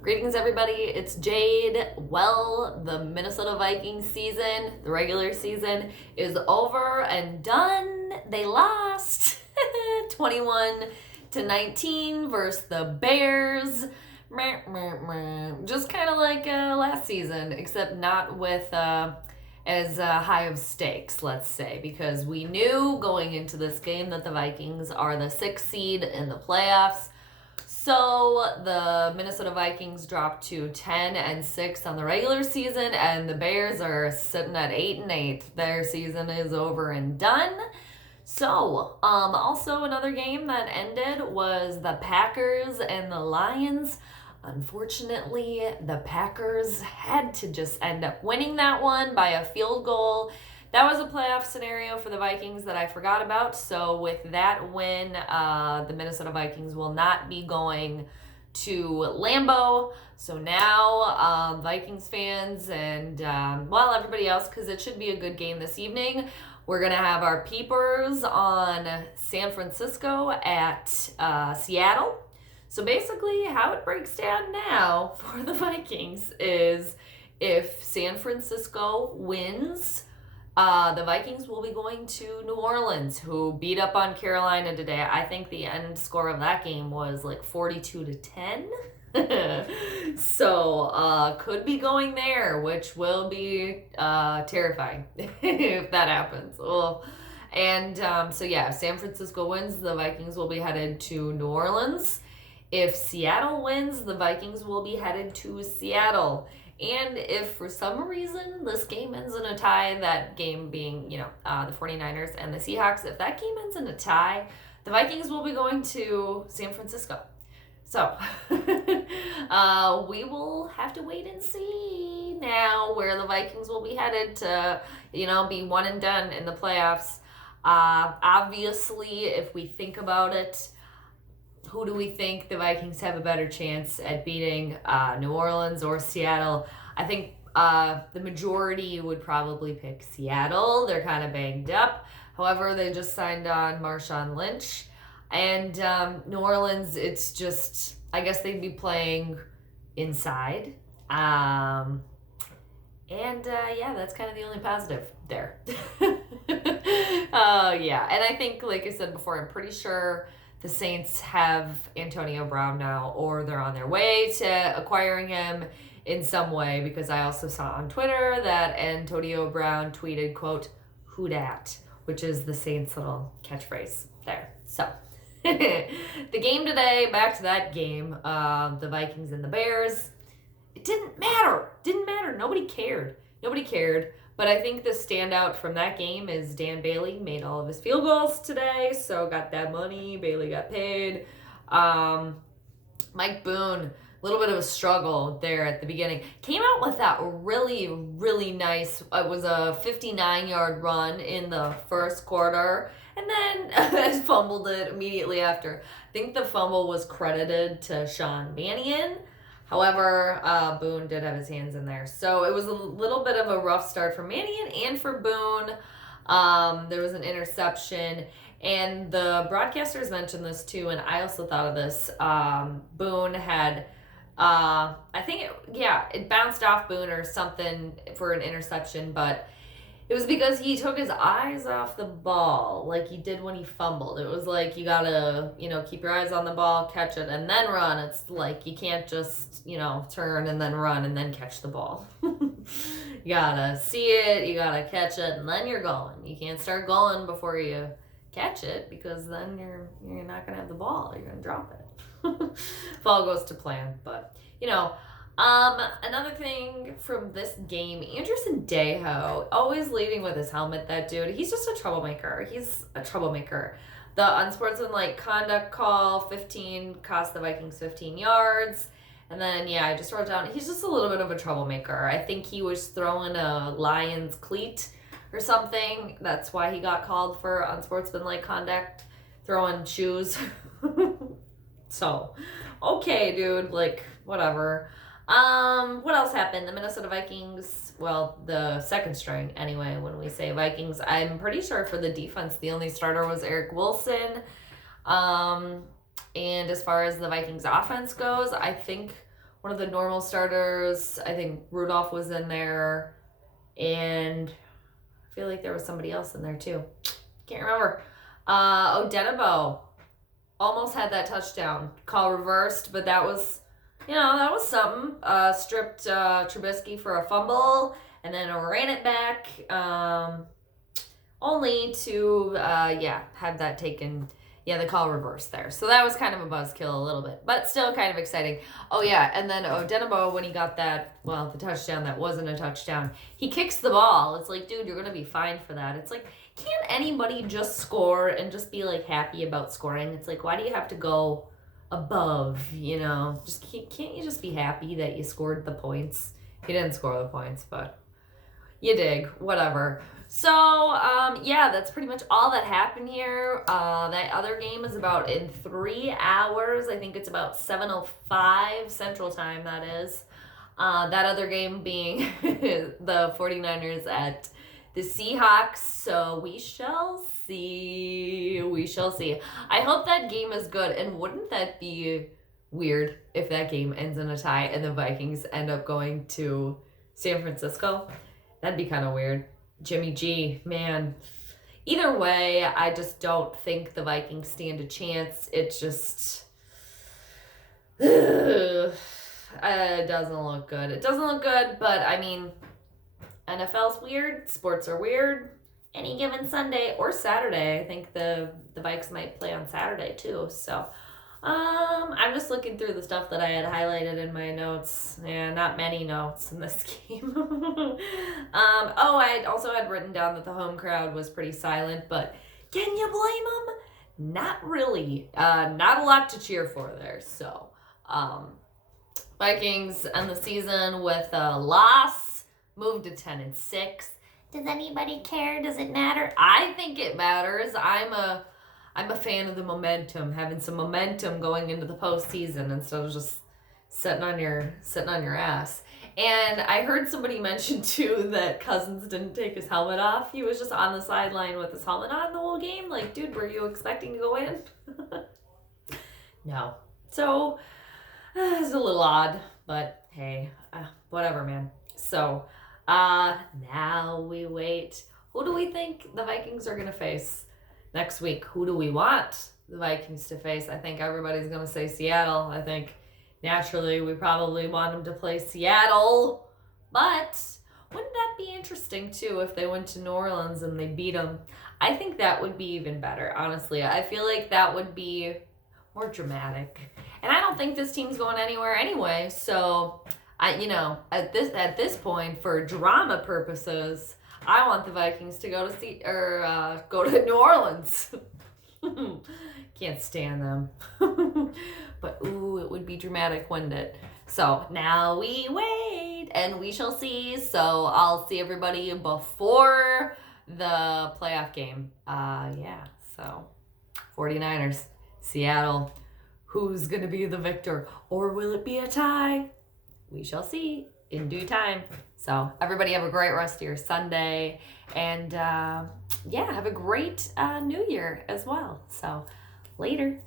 Greetings, everybody. It's Jade. Well, the Minnesota Vikings season, the regular season, is over and done. They lost 21-19 versus the Bears. Just kind of like last season, except not with as high of stakes, let's say, because we knew going into this game that the Vikings are the 6th seed in the playoffs. So the Minnesota Vikings dropped to 10-6 on the regular season, and the Bears are sitting at 8-8. Their season is over and done. So, also another game that ended was the Packers and the Lions. Unfortunately, the Packers had to just end up winning that one by a field goal. That was a playoff scenario for the Vikings that I forgot about. So with that win, the Minnesota Vikings will not be going to Lambeau. So now Vikings fans and, everybody else, because it should be a good game this evening, we're going to have our peepers on San Francisco at Seattle. So basically how it breaks down now for the Vikings is if San Francisco wins, the Vikings will be going to New Orleans, who beat up on Carolina today. I think the end score of that game was like 42-10. So, could be going there, which will be terrifying if that happens. Oh. And if San Francisco wins, the Vikings will be headed to New Orleans. If Seattle wins, the Vikings will be headed to Seattle. And if for some reason this game ends in a tie, that game being, the 49ers and the Seahawks, if that game ends in a tie, the Vikings will be going to San Francisco. So, we will have to wait and see now where the Vikings will be headed to, be one and done in the playoffs. Obviously, if we think about it, who do we think the Vikings have a better chance at beating, New Orleans or Seattle? I think the majority would probably pick Seattle. They're kind of banged up. However, they just signed on Marshawn Lynch. And New Orleans, it's just, I guess they'd be playing inside. That's kind of the only positive there. And I think, like I said before, I'm pretty sure the Saints have Antonio Brown now, or they're on their way to acquiring him in some way, because I also saw on Twitter that Antonio Brown tweeted, quote, "Who dat?" which is the Saints' little catchphrase there. So, the game today, back to that game, the Vikings and the Bears, it didn't matter. Nobody cared. But I think the standout from that game is Dan Bailey made all of his field goals today, so got that money. Bailey got paid. Mike Boone, a little bit of a struggle there at the beginning. Came out with that really, really nice, it was a 59-yard run in the first quarter, and then fumbled it immediately after. I think the fumble was credited to Sean Mannion. However, Boone did have his hands in there. So it was a little bit of a rough start for Mannion and for Boone. There was an interception. And the broadcasters mentioned this too, and I also thought of this. Boone had, it bounced off Boone or something for an interception, but it was because he took his eyes off the ball like he did when he fumbled. It was like you gotta, keep your eyes on the ball, catch it, and then run. It's like you can't just, turn and then run and then catch the ball. You gotta see it, you gotta catch it, and then you're going. You can't start going before you catch it, because then you're not gonna have the ball. You're gonna drop it. If all goes to plan. But, another thing from this game, Andrew Sendejo, always leading with his helmet, that dude, he's just a troublemaker. The unsportsmanlike conduct call, 15, cost the Vikings 15 yards. And then, I just wrote down, he's just a little bit of a troublemaker. I think he was throwing a Lions cleat or something. That's why he got called for unsportsmanlike conduct, throwing shoes. So, okay, dude, whatever. What else happened? The Minnesota Vikings, the second string anyway, when we say Vikings, I'm pretty sure for the defense, the only starter was Eric Wilson. And as far as the Vikings offense goes, I think one of the normal starters. I think Rudolph was in there, and I feel like there was somebody else in there too. Can't remember. Odenabo almost had that touchdown. Call reversed, but that was, that was something. Stripped Trubisky for a fumble, and then ran it back, only to, have that taken, the call reversed there. So that was kind of a buzzkill a little bit, but still kind of exciting. Oh, yeah, and then Odenabo, when he got that, the touchdown that wasn't a touchdown, he kicks the ball. It's like, dude, you're going to be fine for that. It's like, can't anybody just score and just be, like, happy about scoring? It's like, why do you have to go above, Just can't you just be happy that you scored the points? He didn't score the points, but you dig. Whatever. So, that's pretty much all that happened here. That other game is about in 3 hours. I think it's about 7:05 Central Time, that is. That other game being the 49ers at the Seahawks. So we shall see. We shall see. I hope that game is good. And wouldn't that be weird if that game ends in a tie and the Vikings end up going to San Francisco? That'd be kind of weird. Jimmy G, man. Either way, I just don't think the Vikings stand a chance. It just... it doesn't look good. It doesn't look good, but I mean, NFL's weird. Sports are weird. Any given Sunday or Saturday, I think the Vikes might play on Saturday too. So, I'm just looking through the stuff that I had highlighted in my notes. Yeah, not many notes in this game. I also had written down that the home crowd was pretty silent, but can you blame them? Not really. Not a lot to cheer for there. So, Vikings end the season with a loss, moved to 10-6. Does anybody care? Does it matter? I think it matters. I'm a fan of the momentum, having some momentum going into the postseason instead of just sitting on your ass. And I heard somebody mention too that Cousins didn't take his helmet off. He was just on the sideline with his helmet on the whole game. Like, dude, were you expecting to go in? No. So it's a little odd, but hey, whatever, man. So now we wait. Who do we think the Vikings are gonna face next week? Who do we want the Vikings to face? I think everybody's going to say Seattle. I think naturally we probably want them to play Seattle. But wouldn't that be interesting too if they went to New Orleans and they beat them? I think that would be even better, honestly. I feel like that would be more dramatic. And I don't think this team's going anywhere anyway. So, at this point, for drama purposes, I want the Vikings to go to go to New Orleans. Can't stand them. But ooh, it would be dramatic, wouldn't it? So now we wait and we shall see. So I'll see everybody before the playoff game. So 49ers, Seattle. Who's going to be the victor? Or will it be a tie? We shall see in due time. So everybody have a great rest of your Sunday, and have a great New Year as well. So later.